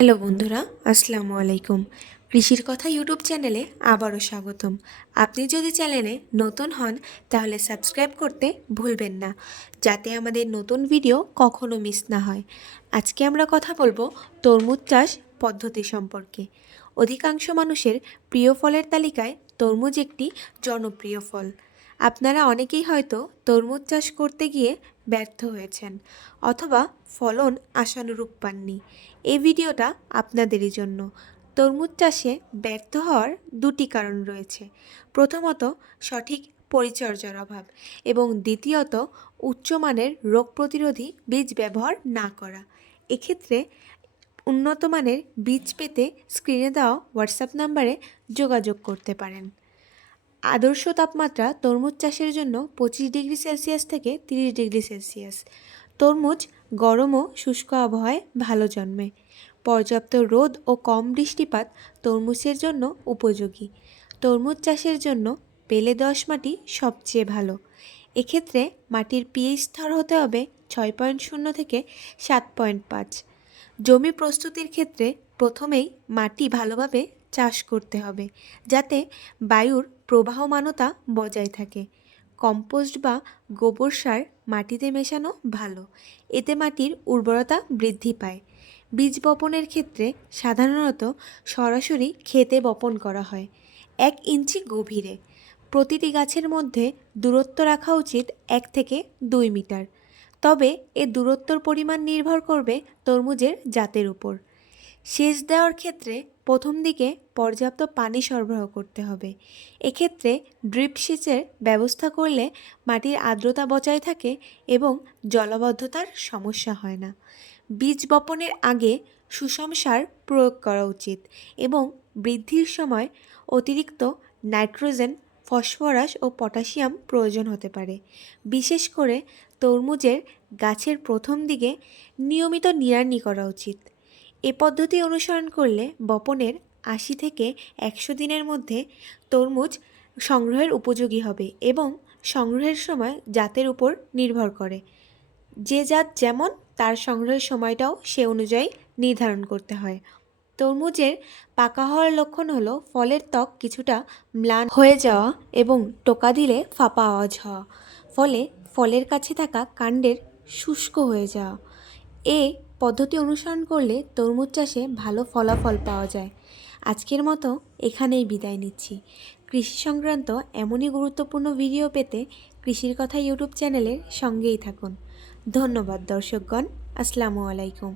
Hello বন্ধুরা, আসসালামু আলাইকুম। কৃষির কথা ইউটিউব চ্যানেলে আবারও স্বাগতম। আপনি যদি চ্যানেলে নতুন হন, তাহলে সাবস্ক্রাইব করতে ভুলবেন না, যাতে আমাদের নতুন ভিডিও কখনো মিস না হয়। আজকে আমরা কথা বলব তরমুজ চাষ পদ্ধতি সম্পর্কে। অধিকাংশ মানুষের প্রিয় ফলের তালিকায় তরমুজ একটি জনপ্রিয় ফল। আপনারা অনেকেই হয়তো তরমুজ চাষ করতে গিয়ে ব্যর্থ হয়েছেন অথবা ফলন আশানুরূপ পাননি। এই ভিডিওটা আপনাদেরই জন্য। তরমুজ চাষে ব্যর্থ হওয়ার দুটি কারণ রয়েছে। প্রথমত, সঠিক পরিচর্যার অভাব এবং দ্বিতীয়ত উচ্চমানের রোগ প্রতিরোধী বীজ ব্যবহার না করা। এক্ষেত্রে উন্নত মানের বীজ পেতে স্ক্রিনে দেওয়া হোয়াটসঅ্যাপ নাম্বারে যোগাযোগ করতে পারেন। আদর্শ তাপমাত্রা তরমুজ চাষের জন্য পঁচিশ ডিগ্রি সেলসিয়াস থেকে তিরিশ ডিগ্রি সেলসিয়াস। তরমুজ গরম ও শুষ্ক আবহাওয়ায় ভালো জন্মে। পর্যাপ্ত রোদ ও কম বৃষ্টিপাত তরমুজের জন্য উপযোগী। তরমুজ চাষের জন্য পেলে দশ মাটি সবচেয়ে ভালো। এক্ষেত্রে মাটির পিএইচ স্তর হতে হবে ছয় পয়েন্ট শূন্য থেকে সাত পয়েন্ট পাঁচ। জমি প্রস্তুতির ক্ষেত্রে প্রথমেই মাটি ভালোভাবে চাষ করতে হবে, যাতে বায়ুর প্রবাহমানতা বজায় থাকে। কম্পোস্ট বা গোবর সার মাটিতে মেশানো ভালো, এতে মাটির উর্বরতা বৃদ্ধি পায়। বীজ বপনের ক্ষেত্রে সাধারণত সরাসরি ক্ষেতে বপন করা হয়, এক ইঞ্চি গভীরে। প্রতিটি গাছের মধ্যে দূরত্ব রাখা উচিত এক থেকে দুই মিটার, তবে এ দূরত্বর পরিমাণ নির্ভর করবে তরমুজের জাতের উপর। সেচ দেওয়ার ক্ষেত্রে প্রথম দিকে পর্যাপ্ত পানি সরবরাহ করতে হবে। এক্ষেত্রে ড্রিপ সেচের ব্যবস্থা করলে মাটির আর্দ্রতা বজায় থাকে এবং জলবদ্ধতার সমস্যা হয় না। বীজ বপনের আগে সুষম সার প্রয়োগ করা উচিত এবং বৃদ্ধির সময় অতিরিক্ত নাইট্রোজেন, ফসফরাস ও পটাশিয়াম প্রয়োজন হতে পারে। বিশেষ করে তরমুজের গাছের প্রথম দিকে নিয়মিত নিড়ানি করা উচিত। এ পদ্ধতি অনুসরণ করলে বপনের আশি থেকে একশো দিনের মধ্যে তরমুজ সংগ্রহের উপযোগী হবে এবং সংগ্রহের সময় জাতের উপর নির্ভর করে। যে জাত যেমন তার সংগ্রহের সময়টাও সে অনুযায়ী নির্ধারণ করতে হয়। তরমুজের পাকা হওয়ার লক্ষণ হলো ফলের ত্বক কিছুটা ম্লান হয়ে যাওয়া এবং টোকা দিলে ফাঁপা আওয়াজ হওয়া। ফলে ফলের কাছে থাকা কাণ্ডের শুষ্ক হয়ে যাওয়া। এ পদ্ধতি অনুসরণ করলে তরমুজ চাষে ভালো ফলাফল পাওয়া যায়। আজকের মতো এখানেই বিদায় নিচ্ছি। কৃষি সংক্রান্ত এমনই গুরুত্বপূর্ণ ভিডিও পেতে কৃষির কথা ইউটিউব চ্যানেলের সঙ্গেই থাকুন। ধন্যবাদ দর্শকগণ। আসসালামু আলাইকুম।